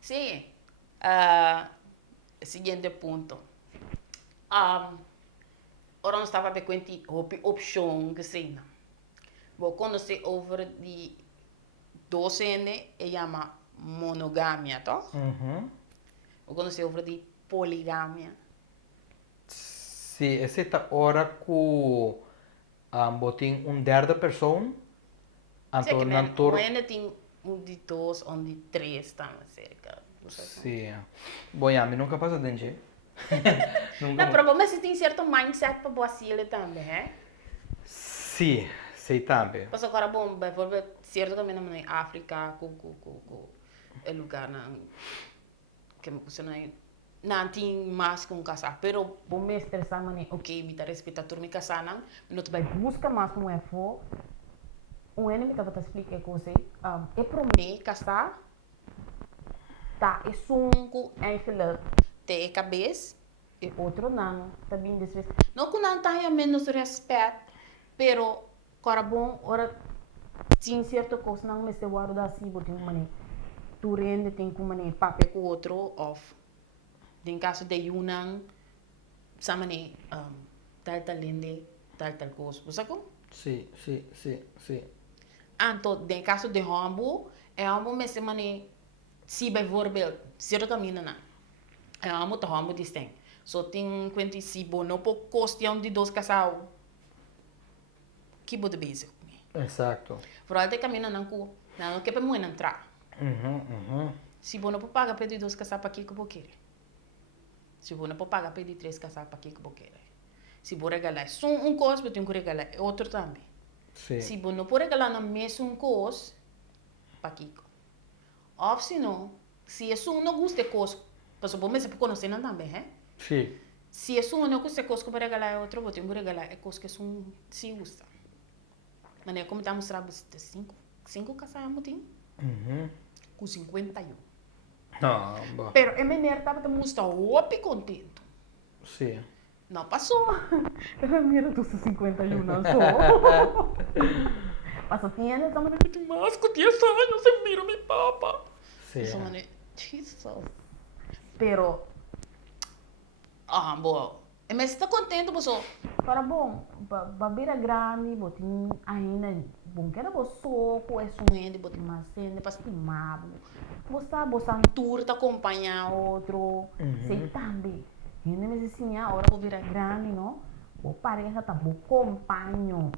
Sim. Seguinte ponto. Ora não estava bem com a opção que sei. Vou conhecer over de 12 anos e chama monogamia, tá? Vou conhecer over de poligamia. Sim, essa é a hora que botem derde persoon. Sei que Então, men, na tor... ainda tem de 2 ou de 3 também cerca. Sim. Bom, a mim nunca passa dente. Nunca. Não, provavelmente você tem certo mindset para boa ele também, é? Sim, sei também. Mas agora, bom, vai volver certo caminho na África, é lugar que você não tem mais com casar. Pero, bom, me estressar, mas ok, me tá respeitando tudo, me casar, não te vai buscar mais como é for. Um ano me estava a explicar com você, é para mim casar, tá, é sunco, é filho, tem cabeça, e outro não, tá bem desvez. Não que não tenha menos respeito, pero, agora bom, ora, tinha certa coisa, não me se guarda assim, porque mané, tu rende tem que mané, papel com outro, off. Em caso de unang, sa mané, tal lende, tal coisa, você sabe? Sim, sim, sim, sim. Anto, em caso de hombo, é hombo me se mané, se bijvoorbeeld, zero caminho na. É hombo to hombo distem. So tem quanti si bo no po questão de dois casal. Que bo de basic. Exato. Vooral de caminho não ku, não que para muito entrar. Se bo não po paga para de dois casal para que bo querer. Se bo não po paga para de três casal para que bo querer. Se bo regalar só coisa, bo tem que regalar outro também. Sim. Se bo não po regalar na mesma coisa, para que. Ou se não, se é só não gosta de coisa, mas bo me se conhecer não também, é? Sim. Se é só não gosta de coisa que para regalar outro, bo tem que regalar é coisa que são se gusta. Mas é como estamos mostrando cinco casais tem com 51. Ah, bom. Pero é menor estava mostrando opi contento. Sim. Não passou. Eu miro tu 51 não sou. Passou tinha, estamos de mais com 10 anos, eu miro meu papa. Sim. Isso, mano, Jesus. Pero, bom. Mas está contente, pessoal? Para bom, babira grande, botin ainda, bom, que era bom soco, é suende, botin mais cende, para estimar. Você tour, tá acompanhar outro, sei também. Ainda me assim, a hora vou virar grande, não? Vou pareja, tá bom, companho.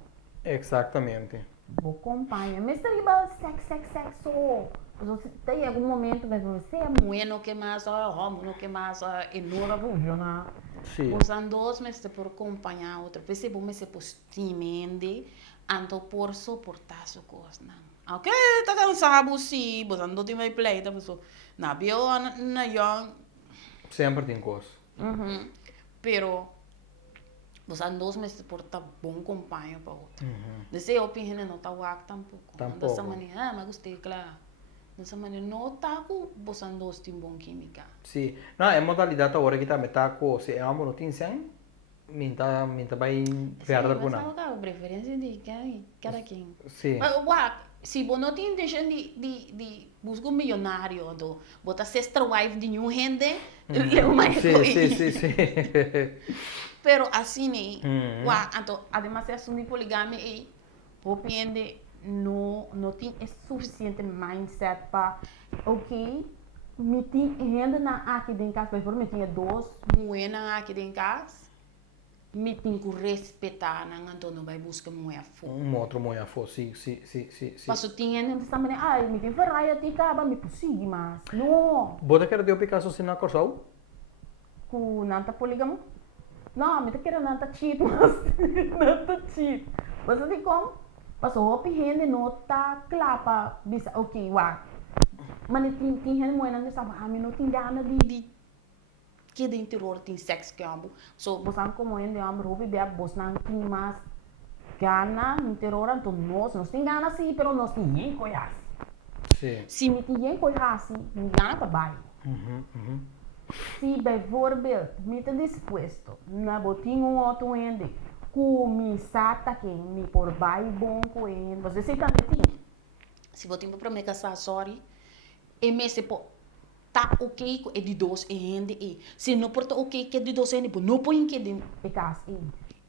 Exatamente. Vou companho. Mas tá sexo. Tem algum momento que você é mulher, não que mais, homem, não que mais, e não funciona. Sim. Usando dois meses por acompanhar outro. Você bom me se postimende, ando por suportar sua coisa, não. Ok, tá cansado, sim, você não tem mais play, tá pessoa. Na bio, na young. Sempre tem coisa. Pero, você ando 2 meses por tá bom companheiro para outro. Desse opinião não tá wak tampouco. Dessa maneira, mas gostei, claro. Dessa maneira, não tá com você ando tem bom química. Sim. Não, é modalidade agora que também tá com se amo não tem sem. Minta vai perder por não. Sim, preferência de cada quem. Sim. Mas, se você não tem intenção de buscar um milionário, ou botar sexta wife de nenhum rende, leva mais coisa. Sim. Pero assim, então, además de assumir poligamia, depende, não tem suficiente mindset para, ok, me tem renda na aqui dentro de casa, por exemplo, me tinha 2 moedas aqui dentro de casa, me tem que respeitar, então não vai buscar moeda fora. Outro moeda fora, sim. Mas eu tinha gente também, me tem variedade, acaba, me possível, mas não. Você quer ter o Picasso sem na corsal? Com nanta poligamo? Não, me quero nanta cheat, mas nanta cheat. Você tem como? Mas o hopi gente não tá claro para bisa, ok, mas tem gente moeda que sabe, me não tem gana de que de interior tem sexo que amo. So, você como ainda amo, hopi bem, você não tem mais gana no interior, então nós tem gana sim, pero nós tem nem coisa. Sim. Se me tem nem coisa assim, não gana para baixo. Se bijvoorbeeld me te disposto na botinho outro ende me sata que me por bai bom com ele você sei também se botinho para me casar sorry e me se po tá ok com de dois ainda e se não porta ok que de dois ainda não põe que de casa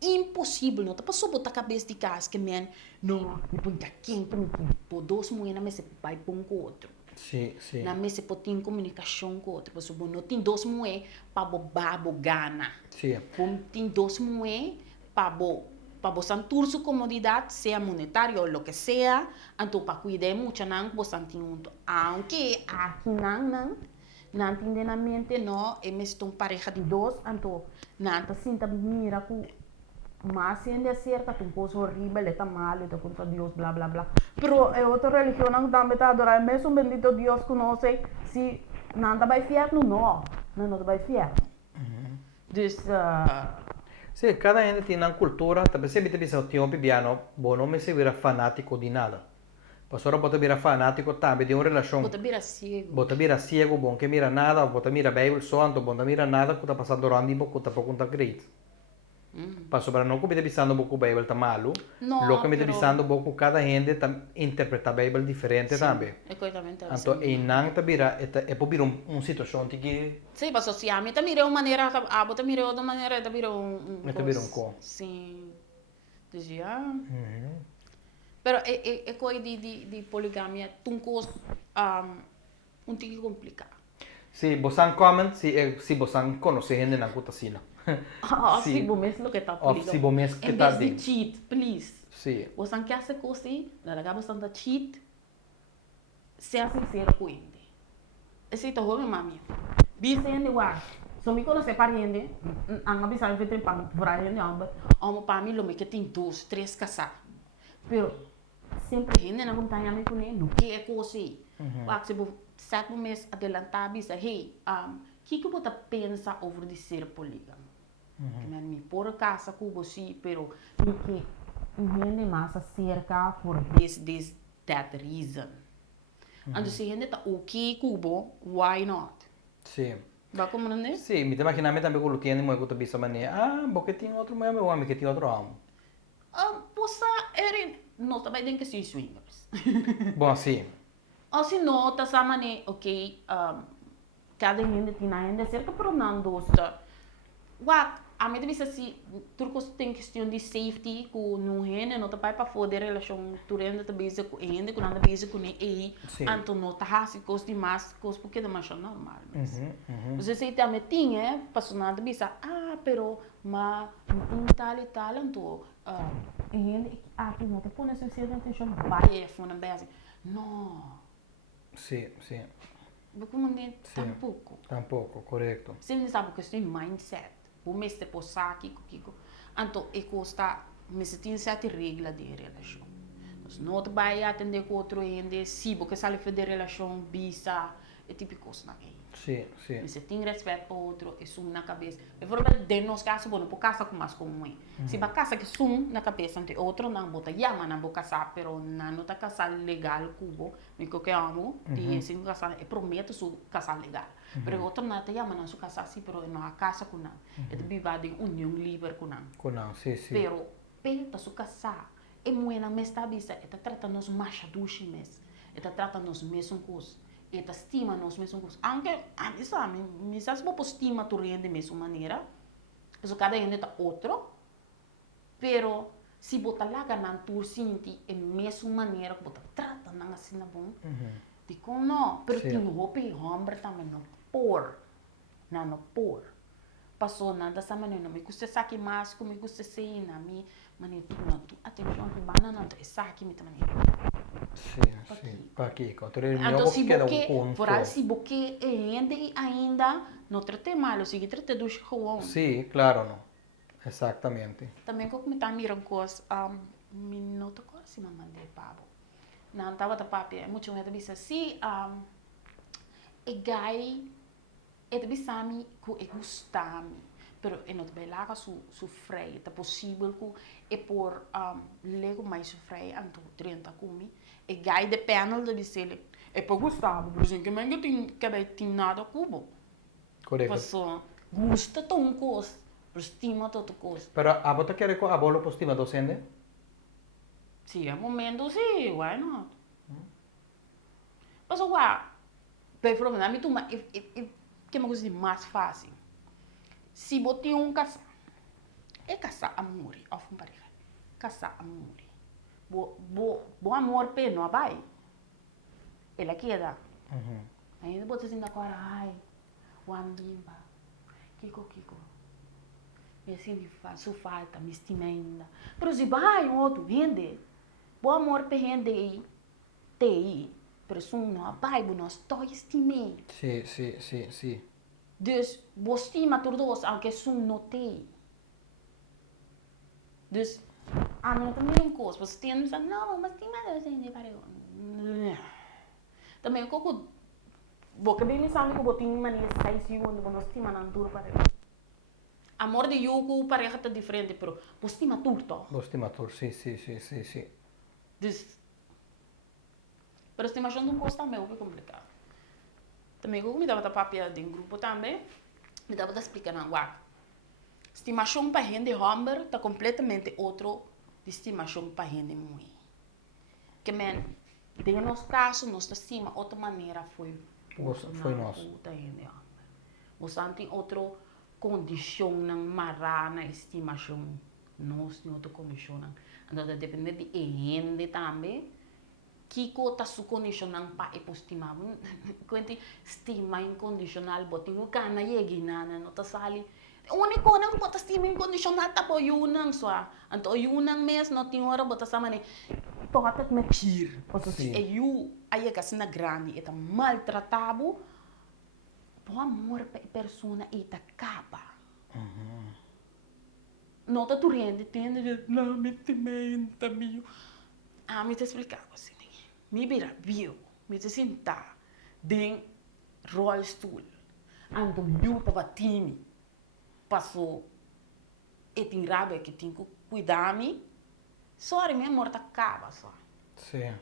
impossível não tá passou botar cabeça de casa que man não me põe quente me por dois moedas mas se vai pôr com outro Sì, sì, na mesa pode ter comunicação com outro porque não tem dois moedas para babo gana sì, bom tem dois moedas para santur su comodidade, seja monetária ou o que seja, então para cuidar muito não você tem aunque aqui não tem na mente não, é mesmo pareja de dois, então não tá sinta mira com mas ainda é cerca tem coisa horrível, está mal, está contra Deus, blá blá blá. Pero é outra religião não também está adorar, mesmo bendito Deus conhece, se não tá vai fiar não vai fiar. Dus sì, cada gente tiene una cultura, tapi se bite bisa tio piano, bo non mi se vira fanatico di nada. Pastora bota vira fanatico tambe di una relazione. bota bira cego. Bota mira ciego, bon che mira nada, bota mira Bible santo, bota mira nada, que tá passando randi, bo que tá pouco tá great. Passo para não que bite bisando boku Bible tá malu. No, Lo que bite pero bisando boku cada gente tá interpreta Bible diferente também. é completamente Então, e não tá vira, é por vir situação que sim, mas se a mim também é uma maneira, a bota mira outra maneira, também é tá vira co. sim. Dizia. Pero é coisa de poligamia, tuncos tique complicado. Sì, bosan comment, sì, bosan conosce gente na cutasina. Se bom mesmo que tá Of si bom mesmo que em tá vez de dentro. cheat, please. Sì, Você quer ser coisa, não acaba sendo cheat, seja sincero com ele. Esse é o meu mami. Bisa ele wa. So me conhece pariente, ang bisa eu tenho para por ele não, amo para mim lo me que tem dois, três casar. Pero sempre gente não conta me com ele, que é coisa. Wax se sabe mês adelantar bisa, hey, que você pensa over de ser polígamo? Que me por casa com você, pero que gente mais cerca por this that reason. Então se gente tá ok cubo, why not? sì. Va como não é? Sì, mi te immagini también quello tiene mo que bisa mane. Ah, porque tem outro mo amo, amo que tem outro amo. Você não tá bem que se swingers. Bom, sì. Ou se não, tá samane, ok, cada gente tem na gente cerca pero não dosta. What? A mim deve ser assim, turcos tem questão de safety com não gente, não tá para foder relação, tu rende tá base com gente, com nada base com ele, então não tá assim coisa demais, coisa porque é mais normal. Você sei também tinha, passou nada bisa, pero mas tal e tal, então gente aqui não tá pondo essa atenção, vai é fone base. Não. Sì, sì. Como nem tampouco. Tampouco, corretto. Você não sabe questão de mindset. O mestre posar kiko. Então, é costa, mas tem certa regra de relação. Então, não vai atender com outro ainda, se porque sabe fazer relação, bisa, é tipo coisa na quem. Sì, sì. Você tem respeito para o outro, é sum na cabeça. É verdade, de nós casos, bom, por casa com mais comum. Se para casa que sum na cabeça, ante outro não bota yama na boca casar, pero não tá casar legal cubo, me que amo, e assim casar, é prometo su casar legal. Pero outro não tá yama na su casar sim, pero não a casa com não. É de viver de união livre com não. Com não, sì, sì. Pero peta su casar, é moena mes tá bisa, é tá tratando nos macha dushi mes, é tá tratando nos mesmo coisa. E ta estima nós mesmos. Anche, sabe, me sabe se estima tu rende da mesma maneira. Isso cada gente tá outro. Pero, se botar lá na tu sinti a mesma maneira que botar trata não assim na bom. Digo não, pero tem roupa e homem também não por. Não por. Passou nada essa maneira, me custa saque mais, me custa sei na mi, maneira tu não tu atenção que banana não é saque me também. Sì, sì, Pachico. Então, se você, por aí, se você ainda não trate mal, se trate dos ruins. Sì, claro, no. Esattamente. Também como me tá mirando coisas, me nota coisa se me mandei pabo. Não tava da papi, é muito mais difícil. Se é gai, é difícil que é gostami, pero é não bem lá su freio, é possível que é por lego mais su freio, anto 30 kumi. E gai de panel de dizer é para Gustavo, por exemplo, que menga tem nada cubo. Corretto. Passou, gusta tão coisa, estima todo coisa. Pero a bota quer que a bolo postima docente? Sim, é momento sim, why not? Passou lá, Pero problema, mim tu que me gosta mais fácil. Se botar casal, é casar amor, of um pareja. Casar amor. Bo amor pe não vai. Ela queda. Aí bota assim na cara, ai, wandimba, kiko. Me assim faço falta, me estima ainda. Pero se vai outro rende, bo amor pe rende aí, te pessoa não vai, bo não estou estimei. Sim. Dus bo estima todos, aunque sum não te. Dus não também tem coisa, você tem não, mas estima assim de pareu. Também coco boca bem sabe que botinho mania sai se quando nós estima na altura pareu. Amor de Yuko pareja tá diferente, pero postima turto. Postima tur, sim. Pero estimação de um custo também é complicado. Também como me dava papel de um grupo também, me dava explicar na guarda. Estimação para gente homem tá completamente outro de estimação para gente mulher. Que men, em nosso caso, nós estima outra maneira foi nós. Você tem outra condição na marana estimação nós tem outra condição então depende de gente também que cota sua condição para estimar quando estima incondicional botinho cana e nada não tá sali única coisa que bota estima incondicional tá por yunang só então yunang mês não tem hora bota sama ne pode me pir ou seja eu aí que assim na grande é maltratado. Por amor para a pessoa e ta capa. Não tá turende, tende não me tementa mio. Me te explicava assim. Me vira viu, me te sentar den rolstoel. Ando eu tava time. Passou e tem rabe que tem que cuidar me. Sorry, minha amor tá capa só. Sim.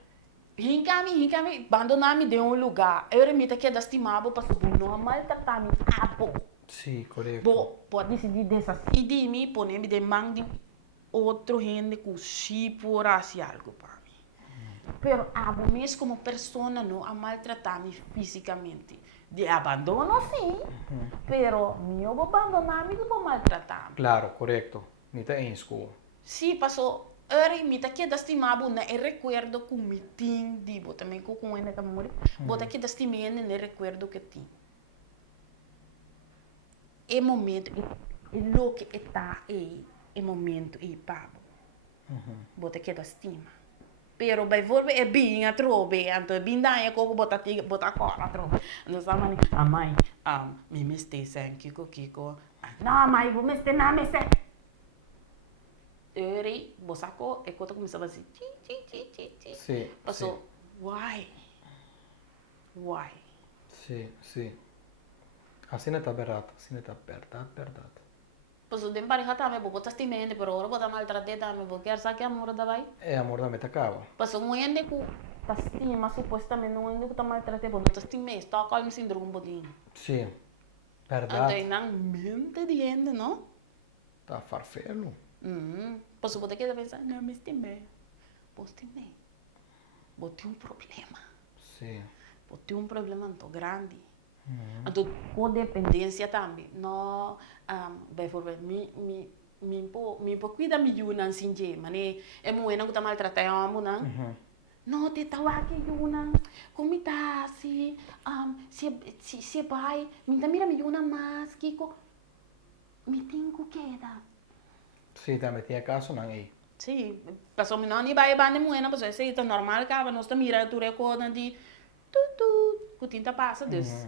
Hinkami, abandonar-me de um lugar. Eu remito que é estimado para subir no maltratar-me. Sim, correto. Pode decidir desistir de mim, pôr-me de mão de outro gente que se por assim algo para mim. Pero mesmo como pessoa não a maltratar-me fisicamente. De abandono sim, pero eu vou abandonar-me e vou maltratar-me. Claro, correto. Me tá em escola. Sim, passou. Eri mita que dastimabo na recuerdo com me tin dibo também com ena ka memori bota que dastimene ne recuerdo que tin e momento e lo que está e momento e pabo bota que dastima pero vai volve e bem a trobe anto binda e co bota cora trobe no samani a mãe me miste sem kiko não mãe vou miste na me sei Eri, bosaco, e quando começava assim, ti. Sim. Passou, why? Sim. Assim está verdade. Passou, de pareja também, vou botar estimende, pero agora botar maltratar também, vou querer saber amor da vai. É amor da meta cava. Passou, um ende que tá estima, supostamente, um ende que tá maltratar, vou botar estimende, está com o síndrome um pouquinho. Sim, verdade. Então, não mente de gente, não? Tá farfelo. Posso botar aqui e pensar, não, me estimei. Vou ter um problema. Sim. Vou ter um problema muito grande. Então, codependência também. Não, vai for me cuida me yuna assim je, mas é moena que tá maltratar a mona. Não te tawa que yuna, como tá se vai, me tá mira me yuna mais Kiko, me tenho que dar. Sim, também tinha caso não aí. Sim, passou me não vai bande moena, passou isso é normal que nós tá mira tu recorda de que tinta passa des.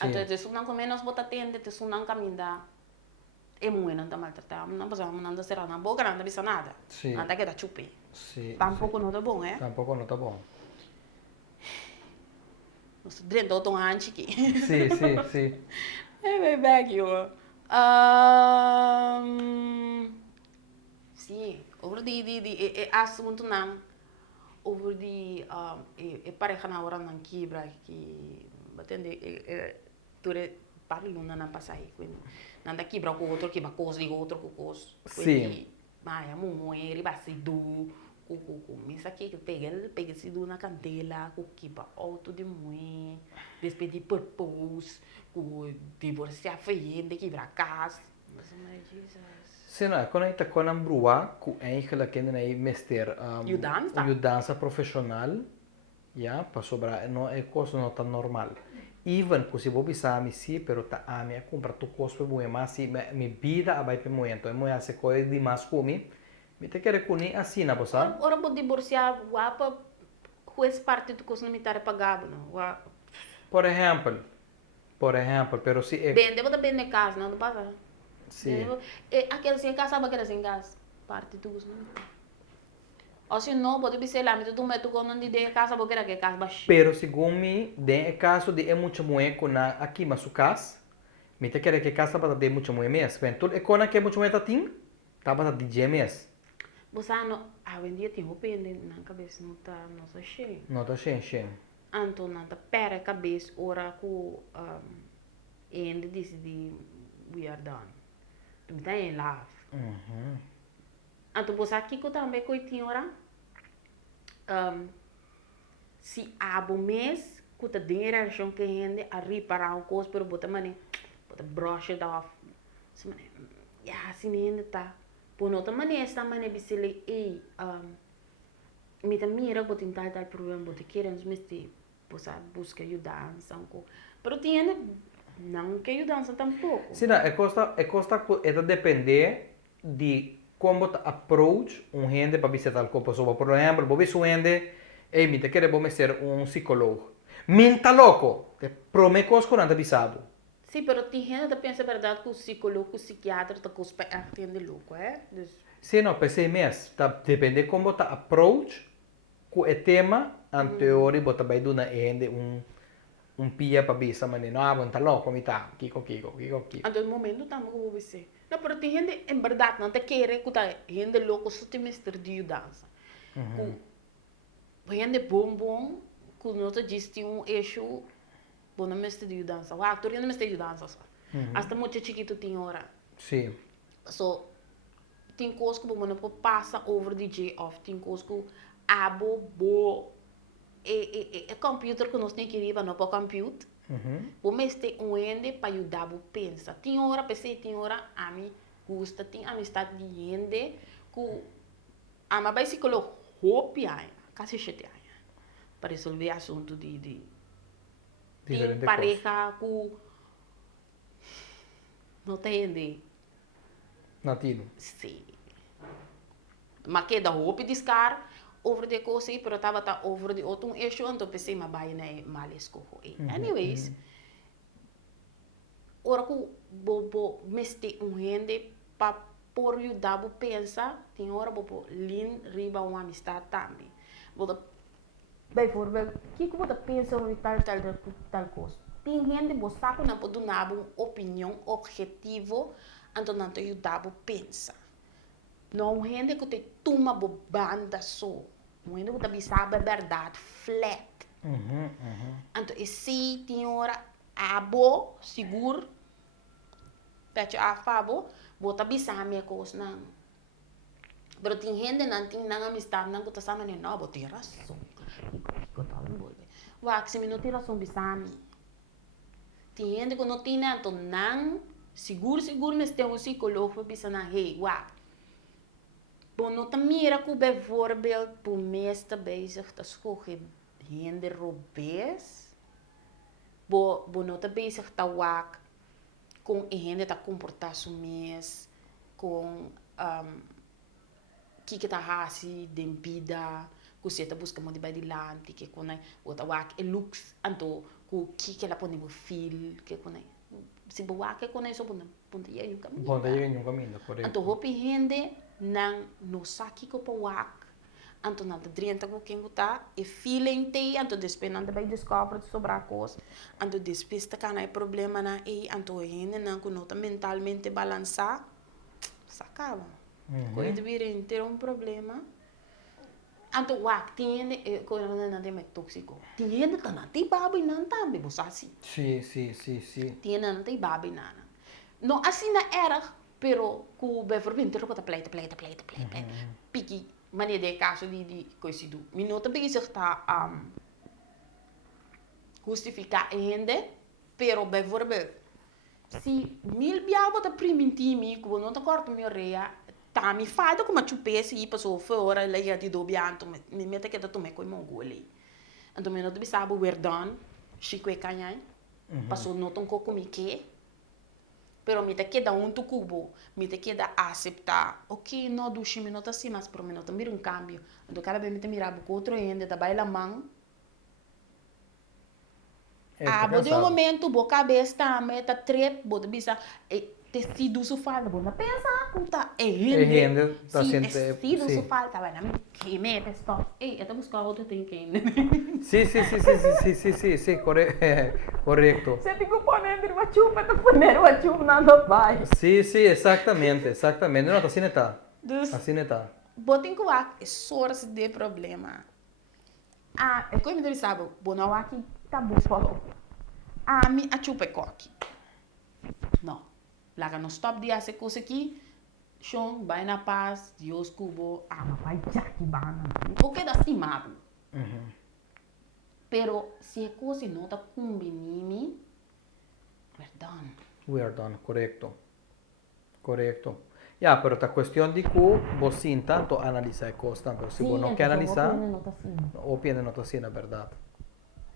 Então te sunan como nós bota tende, te sunan caminda. É moena tá maltratar, não passou não anda será na boca não bisa nada. Sim. Anda que dá chupe. Sim. Tampouco não tá bom, é? Tampouco não tá bom. Nós dentro do anche aqui. Sim. É bem yo. Sim, over de assunto não, over de pareja na hora não quebra que batende ture parlo não passai quindi não da quebra com outro que bacosa e outro com coisa. Sim. Mas a mulher vai se do Mas aqui que pega-se na candela, com que para auto de mãe, despedir purpose, com divorciar feio, de quebrar casa. Mas, Jesus. Senão, quando a gente está com a brua, que eigenlijk ainda é mestre dança profissional, já, para sobrar, não é coisa não tão normal. Even que se vou pensar me sim, pero tá a minha compra tu costo é mas se me vida a vai para momento, é muito essa coisa de mais comi, me te quer conhecer assim na bolsa. Ora vou divorciar, guapa, com essa parte do custo não me estar pagando, não? Por exemplo, pero se é... Bem, devo também na casa, não passa? Sim. Aquele sem casa, sabe aquele sem casa? Parte do custo, não? Ou se não, pode ser lá, mas tu metes com onde de casa, porque era que casa baixa. Pero segundo me, é caso de é muito muito na aqui mas o casa, me te quer que casa para ter muito muito mês, bem, tudo é quando que muito muito tem, tá para de mês. Você não, hoje em dia tem roupa na cabeça, não tá, não sei cheio. Não tá cheio. Então, não tá pera a cabeça, ora com ele disse de we are done. Tu me tá em love. Então, você aqui que também coitinho ora, se abo mês, que tá dinheiro acham que ainda a reparar o coisa, pero bota mane, bota brush it off. Se mane, assim ainda tá. Por outra maneira, esta maneira de se ei, me tá mira bota tentar tal problema, bota querendo nos meter, você busca ajudar, sanco. Pero tinha não quer ajudar tampouco. Sim, é costa é depender de como te approach gente para visitar o corpo. Por exemplo, vou ver gente, ei, me te quer vou ser psicólogo. Minta louco, te prometo que não te avisado. Sim, pero tem gente que pensa a verdade que o psicólogo, o psiquiatra está com os pés atendendo louco, é? Sim, não, pensei mesmo. Depende como te approach com o tema anterior, você vai dar gente pia para bisa mané, não, não tá louco, me tá, kiko. Então, no momento, estamos com você. Não, pero tem gente, em verdade, não te quer que tá gente louco, só tem mestre de dança. Gente bom, que nós diz tem eixo, bom mestre de dança. O ator é mestre de dança só. Hasta muito chiquito tem hora. Sim. So, tem coisas que você não passa over DJ off, tem coisas que bo é computer que nós temos que ir para não para computer. Vamos ter ende para ajudar a pensar. Tem hora, pensei, tem hora, a mim gosta, tem amistade de gente que a minha psicóloga hope quase 7 anos para resolver assunto de tem pareja que não tem ende. Nativo. Sim. Mas que da hope descar over de coisa, pero estava tá over de outro eixo, então pensei, mas vai na mal escorro. Anyways, ora que bobo meste gente para por ajudar a pensar, tem hora bobo lin riba uma amistade também. Bobo, bem por bem, que você pensa sobre tal coisa? Tem gente que sabe não pode dar uma opinião objetiva, então não te ajudar a pensar. Não gente que te toma banda só. Não gente que te sabe a verdade flat. Então, esse tem hora abo seguro, pede a favor, bota bisa minha coisa não. Mas tem gente não tem nada amistade não que tá sabendo não, bota tem razão. Vai que se me não tem razão bisa mi. Tem gente que não tem nada, então não seguro, mas tem psicólogo para bisa na hey, uau. Bom, não mira que o bijvoorbeeld por meeste bezig te schogen gente robês. Bom, não te bezig te wak com gente te comportar-se mês, com que tá hasi den vida, que você tá buscando de badilante, que quando o tá wak é lux, então que ela põe no fil, que quando se boa que quando isso ponta aí um caminho. Ponta aí um caminho, correto. Então hopi gente não no saki ko pa wak, então não te drenta com quem tá e feeling te, então depois não te vai descobrir sobre a coisa, então depois tá cana problema na e então gente não que não tá mentalmente balançar, sacava. Quando vir ter problema. Então, wak, tem coisa não tem mais tóxico. Tem gente que não tem babi não também, você assim. Sim. Tem não tem babi não. Não assim não era, pero ku bijvoorbeeld ter op pleit. Piki mas de caso de coisa do. Minuto bezig está justificar ainda, pero bijvoorbeeld, se mil biabo tá primitimi, como não tá corto meu rea, tá me falta como chupesse e passou fora, lá já te dou bianto, me mete que tá tomei com mongole. Então me não te sabe we're done, chico e canhai, passou não tão coco me que, pero me te queda tu cubo, me te queda aceitar, ok, não do chime não tá assim, mas por mim não tá mira cambio, então cada vez me te mirar com outro ainda, tá baila mão. Bode um momento, boa cabeça, tá, meta trep, bode bisa, tecido su falta, bode pensa, conta, rende, tá sendo, tecido su falta, vai na que me pessoal, eu buscar outro tem que Sim, correto. Você tem que pôr uma chupa, tá poner uma chupa nada vai. Sim, exatamente, não, assim não tá. Assim não tá. Botem que é source de problema. É como ele sabe, bono aqui tá bom falou. A chupa é coque. Não. Lá não stop de essa coisa aqui. Chão, vai na paz, Deus cubo, vai já que bana. O que dá estimado. Pero se a coisa não tá combinando, we are done, correto. Ya, pero esta cuestión de que vos sin tanto analizar cosas, pero si vos no quieres analizar, opinión no está así, na verdad.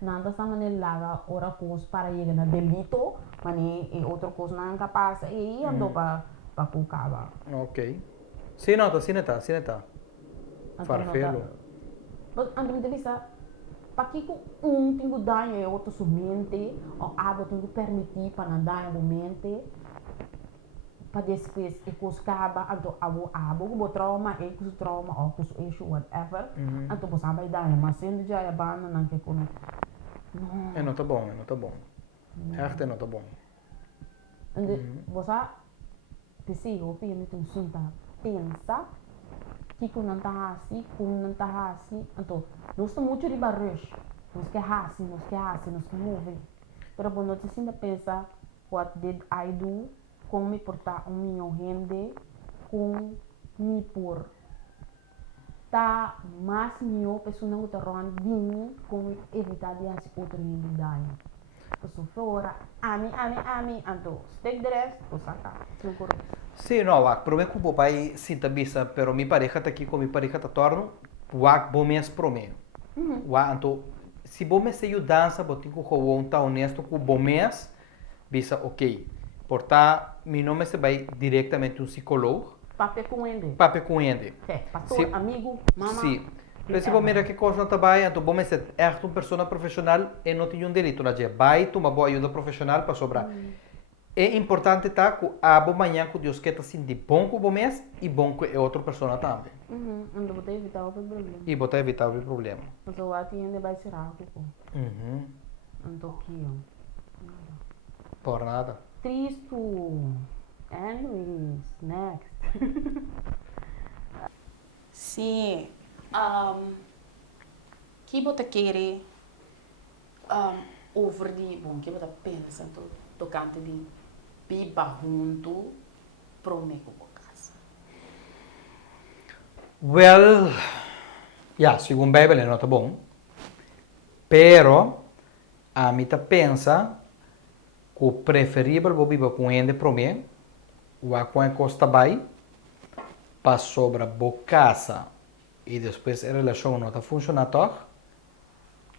Nada sama nelaga ora coisa para chegar na delito, mas e outra coisa não é capaz e andou para cucava. Ok. Sim, não, assim não tá. Farfelo. Mas andam de vista, para que tem que dar e outro somente, ou água tem que permitir para não dar mente, para depois e coisa acaba, então abo trauma, ou coisa issue, whatever, então você vai dar, mas sendo já é bana não que como. Não tá bom. Echt não tá bom. Você precisa ouvir muito um sunta pensa que não tá assim, então nós estamos muito de barulho, nós quer mover, pero quando nós ainda pensa what did I do, como me portar minha gente, com me por tá mais minha pessoa não tá ronda de mim, como evitar de as outras realidades. Pessoa fora, ami, então steg de resto, tô sacar, Sim, não, o problema é que o pai sinta bisa, pero mi pareja tá aqui com mi pareja tá torno, o bom mês pro mim. Então, se bom mês se dança, botin com o tá honesto com o bom mês, bisa ok. Portar, meu nome se vai diretamente um psicólogo. Pape com ele. Pastor, amigo, mamãe. Sim. Principalmente que coisa não trabalha, então bom ser uma pessoa profissional e não tem direito lá de vai tomar boa ajuda profissional para sobrar. É importante tá que a boa manhã que Deus quer assim de bom com o mês e bom com a outra pessoa também. Então botar evitar o problema. E botar evitar o problema. Então o ati ainda vai ser algo. Então aqui ó. Por nada. Tristo. Anyways, next. Sim. Que você quer over de bom que você pensa tocante de biba junto pro meco casa. Well, segundo a Bíblia não tá bom. Pero a mim tá pensa que o preferível vou viver com ele pro mim, o a qual costa vai para sobra boa casa e depois a relação não está funcionando,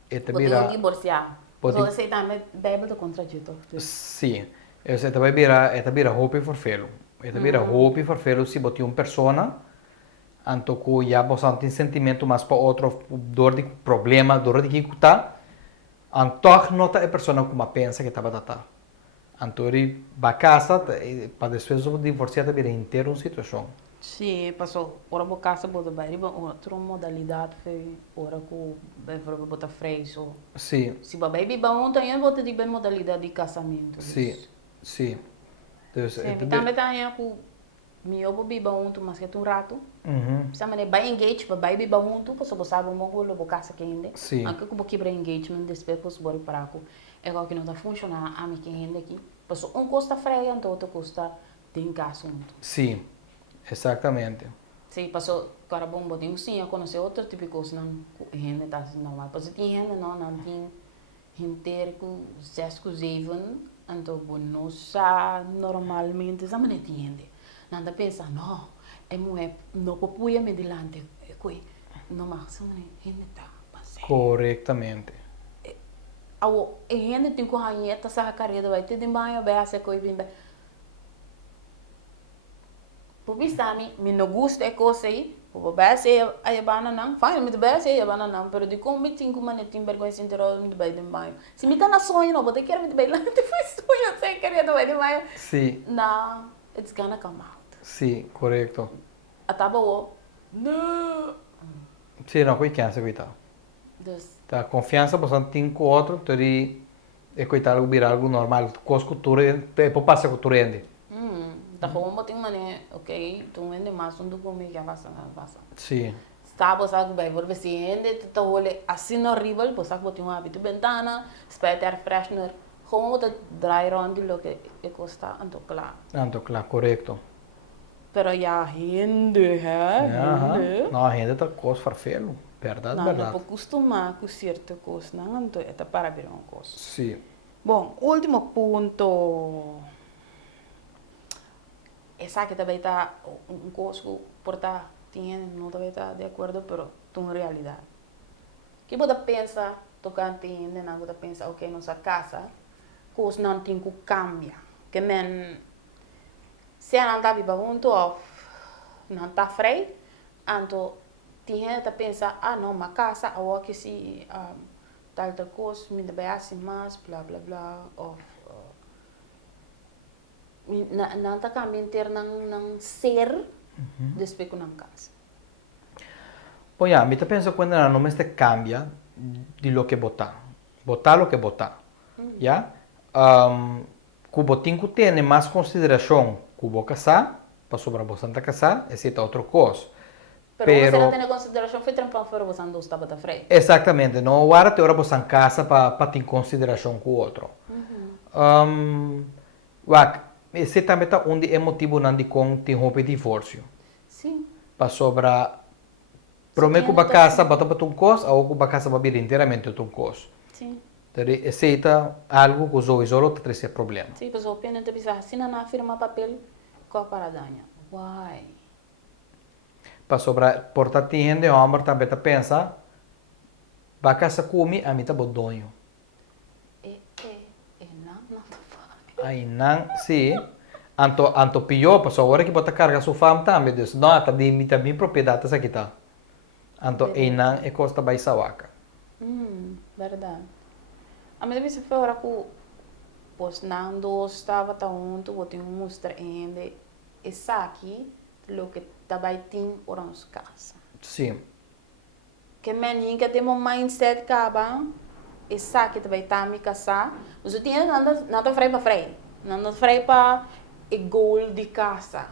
e te vira divorciar. Pode ser também Bíblia do contraditor. Sim, você te vai virar roupa e forfelo. E te vira roupa e forfelo se botar uma pessoa, então que já você tem sentimento mais para outro dor de problema, dor de que está, então não é a pessoa como pensa que estava tá. Então ele vai casa para depois divorciar te vira inteiro uma situação. Sim, passou. Ora por casa pode vai outra modalidade foi ora com vai botar freio. Sim. Se vai biba ontem eu vou ter bem modalidade de casamento. Sim. Também tem com meu biba ontem mas que um rato. Se mané vai engage vai biba ontem, posso você sabe um pouco do casa que ainda. Anche com quebra engagement depois posso bora para com é algo que não está funcionando a mim que ainda aqui. Passou custa freio, então outro custa tem assunto. Sim. Exatamente. Sim, passou, cara bom, botinho sim, eu conheci outro tipo de coisa, não, gente tá assim normal. Mas tem gente, não tem gente que já escusavam, então, não sabe normalmente, essa maneira tem gente. Nada pensa, não, é mulher, não popuia me delante, não, mas essa maneira, gente tá, passei. Corretamente. A gente tem que arranhar essa carreira, vai ter de manhã, vai a ser coisa bem. Por vista me não gosta é coisa aí, por base a bana não, faz me base a bana não, pero de como me tinha como nem tem vergonha sem ter o me de de maio. Se me tá na sonho não, vou ter que ir me de bem lá, te foi sonho sem querer de maio. Sim. Não, it's gonna come out. Sim, correto. A taba o, não. Sim, não, confiança, coitado. Tá, confiança, você tem com o outro, teria é coitado virar algo normal, coisa cultura, é para passar cultura ainda. Tá como tem mané, ok, tu vende mais um do comigo que avança. Sim. Está você vai ver se ainda tá olhe assim horrível, você botar um hábito ventana, espeta freshener, como tá dry round lo que custa, então claro. Correto. Pero ya gente, gente. Não, a gente tá coisa farfelo, verdade, Não, verdade. não pode acostumar com certa coisa, não, então é para ver uma coisa. Sim. Bom, último ponto. Essa que também está um coisa que por estar não também está de acordo, pero é realidade. Que você pensa, tocante ainda, não você pensa, ok, nossa casa, coisa não tem que cambiar. Que men, se não está viva junto, não está frei, então tem gente que pensa, não, uma casa, ou que se tal coisa, me dá assim mais, blá blá blá, ou não está cambiando ter não ser depois que não casa. Poi a mi penso quando la nome ste cambia di lo che botar. Botar lo que botar. Ya? Cubo tinco tiene más consideración cubo casar, para sobra bastante casar, é outra coisa. Pero você não tem em consideração foi trampar fora você não estava da frente. Exatamente, não agora te ora você em casa para ter consideração com o outro. Esse também tá onde é motivo não de com tem roupa de divórcio. Sim. Para sobra Promete que a casa bota para um cos, ou que a casa vai vir inteiramente outro cos. Sim. Então, aceita algo que os dois outros trazem problema. Sim, mas o pena é que se não firma papel, qual a paradanha? Why? Para sobra, porta gente, o homem também tá pensa, vai casa come, a mim tá bodonho. Não tá fácil. Aí não, sim. Anto pior, para sobra que bota carga sua fama também, Deus. Não, tá de mim também propriedade essa aqui tá. Anto aí não é costa vai sawaca. Verdade. A minha vez foi hora que pois não estava tão junto, eu tinha mostra ainda essa aqui, lo que também tem para nossa casa. Sim. Que meninho que tem um mindset acaba, essa aqui também está me casar, você tinha nada freio para freio, nada freio para o gol de casa.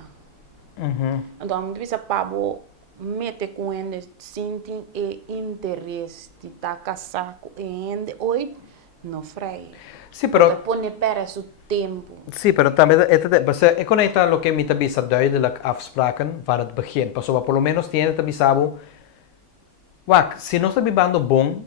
Então a minha vez pabo mete com ele, sentem e interesse de estar casar com ele, hoje não freio. Sim, pero pone para seu tempo. Sim, pero também é conectar lo que me tabi sa duidelijk afspraken van het begin. Paso por lo menos tiene tabi sabo. Wak, se nós tabi bando bom.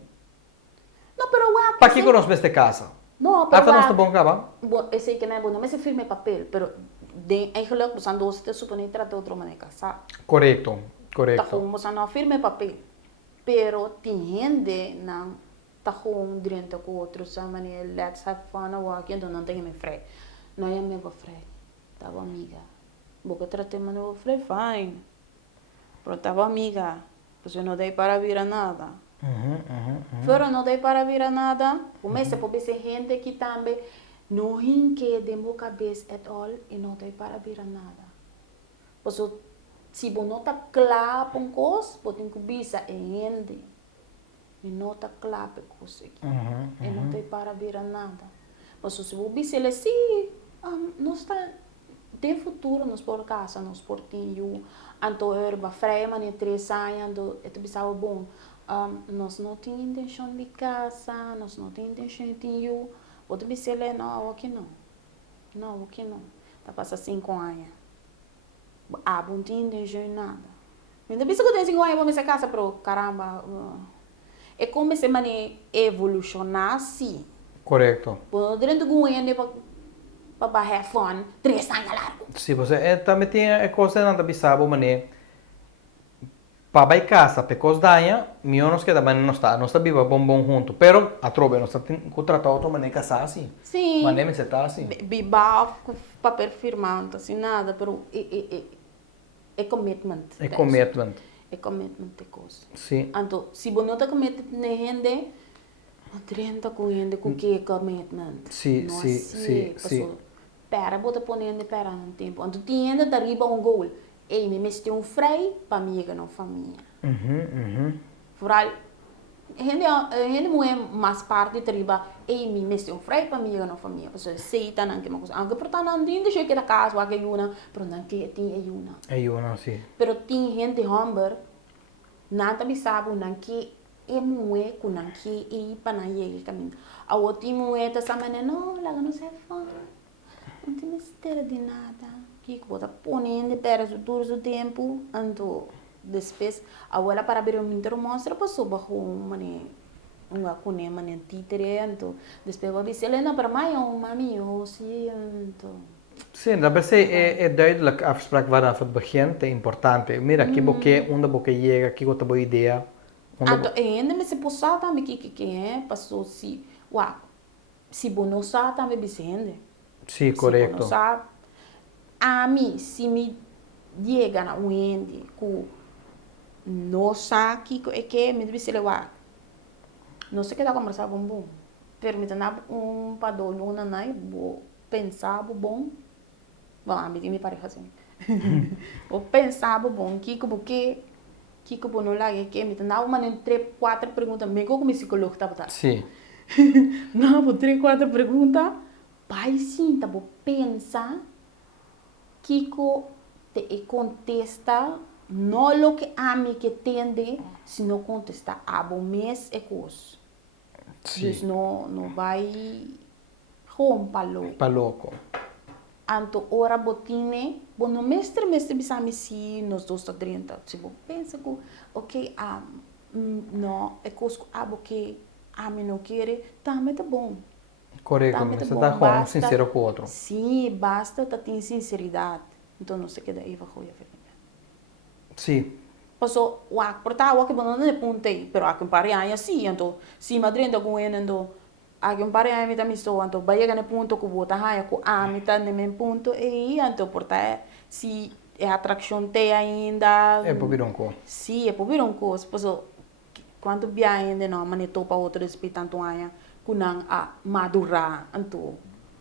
Não, pero wak. Para que conosco este casa? Não, pero Até nós tá bom acaba? Eu sei que não é bom, mas se firme papel, pero de eigenlijk você não se supone tratar de outra maneira casar. Correto, correto. Tá como você não firme papel, pero tem gente não tá com direito com outro, sabe maneira let's have fun a walk, então não tem me frei. Não é me frei. Tava amiga. Boca tratei mas não frei fine. Pero tava amiga. Você não dei para vir a nada. Pero não dei para vir a nada. Começa a ver gente que também não hinque de minha cabeça at all e não dei para vir a nada. Porque se você não está claro com coisa, você tem que bisa ainda. E não está claro com coisa aqui. E não dei para vir a nada. Porque se você bisa ele sim, nós está de futuro nós por casa, nós por tinho, anto erva freia, mas 3 anos, é bisava bom. Nós não temos intenção de casa, nós não temos intenção de tinho. Outro bisele não, aqui não. Não, aqui não. Tá passa 5 anos. Não tem intenção de nada. Ainda bem que eu tenho 5 anos para minha casa, pero caramba. É como se mane evolucionar assim. Correto. Durante um ano para have fun, 3 anos largo. Sim, você também tem a coisa não da sabe, mané. Para vai casa, pecos daña, mio nos queda, mas não está viva bom junto. Pero a trove, nós tem contratar outro mané casar assim. Sim. Mané me está assim. Biba com papel firmado, assim nada, pero é commitment. É commitment. É commitment de coisa. Sim. Então, se você não está committed na gente, não trenta com gente com que commitment. Sim, sim. Pera, bota por gente pera no tempo. Então, tem gente da riba um goal. Ei, me mesti um frei para mim que não família. Vooral, gente moe mais parte da riba. Ei, me mesti um frei para mim que não família. Porque sei tá não que uma coisa. Anche portanto não tem de jeito que da casa que uma, pero não que tem uma. É uma, sim. Pero tem gente humber, não também sabe não que é moe com não que é para não ir caminho. A outra moe tá sabendo não, lá não se faz. Não tem mistério de nada. Que bota ponendo para o tempo, então depois a hora para ver o intero mostra passou baixo uma cone mané títere, então depois vai dizer Helena para mim mami sim, então sim, dat é duidelijk afspraak vanaf het begin, é importante. Mira, que boque, onde boque chega, que outra boa ideia. Então ainda me se possá também que é passou se, se bono sa também bicende. Sim, correto. A mim, se me chega na ende com nossa que é que me deve ser levar. Não sei que dá conversar bom. Permita na padolo na nai bo pensar bom. Bom, a mim me parece assim. O pensar bom que não lá que me dá uma nem 3, 4 perguntas, me como psicólogo tá botar. Sim. Não, vou 3, 4 perguntas. Pai sim, tá bom pensar. Kiko te contesta não lo que a mim que tende, se não contesta a bom mês é coisa. Então não vai rompalo. Paloco. Anto ora botine, bom no mestre bisami se nos 230. Se você pensa que ok, não é coisa que a mim não quer, também tá bom. Correto, você está com sincero com o outro. Sim, basta ter sinceridade. Então, não sei o que daí vai correr. Sim. Passou, portanto, o que não é pontei, pero aqui um par de anos sim, então, se Madrid está com ele, então, aqui um par de anos também estou, então, vai chegar no ponto que vou estar com a mitad no mesmo ponto, e então, portanto, se a atração tem ainda... É para vir um co. Sim, é para vir um co. Passou, quando viagem ainda não, mas estou para outro respeitando anos, kunang madurar então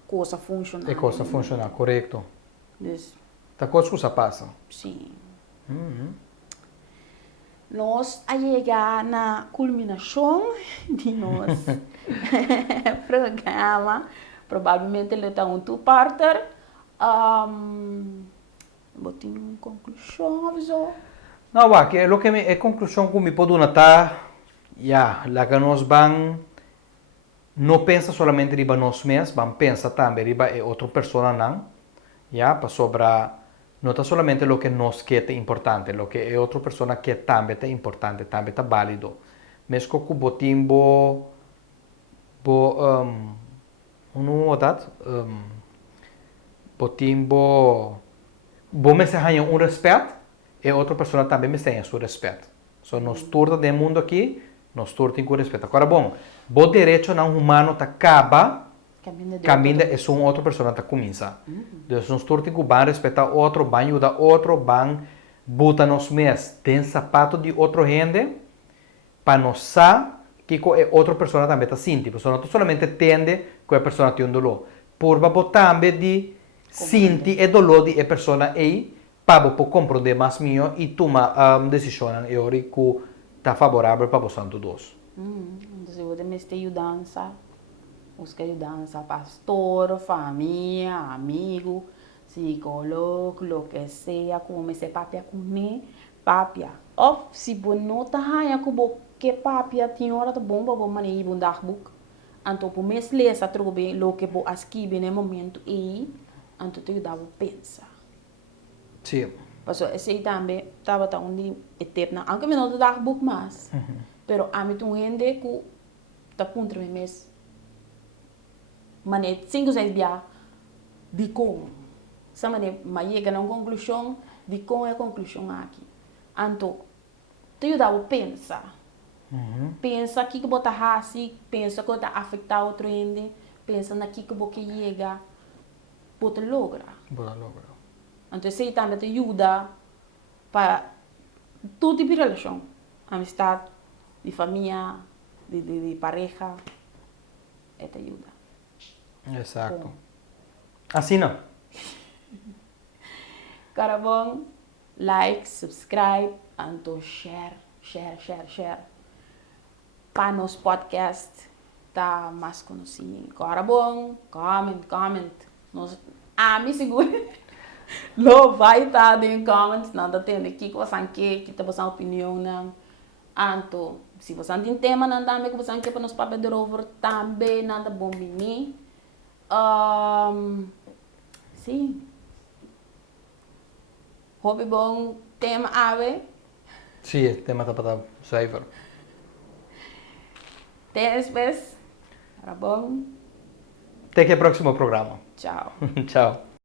coisa funcionar. É coisa funcionar, correto. Yes. Tá coisa passa. Sim. Nós a chegar na culminação de nosso programa, provavelmente ele está um two-parter. Botei uma conclusão, avisou. Não, que é o que é conclusão que me pode notar, lá que nós vamos não pensa solamente riba nós mesmos, mas pensa também riba é outra pessoa não, para sobra não está solamente o que nós quer é importante, o que é outra pessoa que também é importante, também é válido. Mesmo que o botimbo, botimbo, me se ganha respeito, e outra pessoa também me tem seu respeito. So nós turta do mundo aqui, nós turta com respeito. Agora bom, o direito não humano tá acaba, caminha é uma outra pessoa que começa. Então nós turta com ban respeitar outro, ban ajudar outro, ban botar nós mesmos, tem sapato de outro gente, para nós saber que é outra pessoa também está sentindo. A pessoa não solamente tende que a pessoa tem dolor, por também de sentir o dolor de a pessoa aí, para compreender mais melhor e tomar decisões que está favorável para vocês todos. Então, eu também estou ajudando, busca ajudança, pastor, família, amigo, psicólogo, o que seja, como se papia com mim, papia. Ou se você não está com que papia, tem hora de bom para você manejar um dagboek. Então, por mês ler essa trobe, o que você escreve no momento e então te ajudava a pensar. Sim. Paso esse também estava tão de eterna, aunque me não te dá book mais. Pero a mim tu gente que tá contra mim mesmo. Mané 5 6 dia de como. Sa mané mas chega na conclusão de como é a conclusão aqui. Então, te ajuda a pensar. Pensa que bota assim, pensa que está afetar outro gente, pensa na que você chega, pode lograr. Então, isso também te ajuda para todo tipo de relação, amistade, de família, de pareja, te ajuda. Exato. Assim não. Cara bom, like, subscribe, então share. Para nos podcast tá mais conhecido. Cara bom, comment. Nos, me segura. Lo vai estar em comments, nada tem aqui que você quer, que você opinião não. Então, se você tem tema não também que você quer para nos papel de over também nada bom mini. Sim. Hobby bom tema ave. Sim, tema tá para sair. Até depois. Tá bom? Até que é o próximo programa. Tchau. Tchau.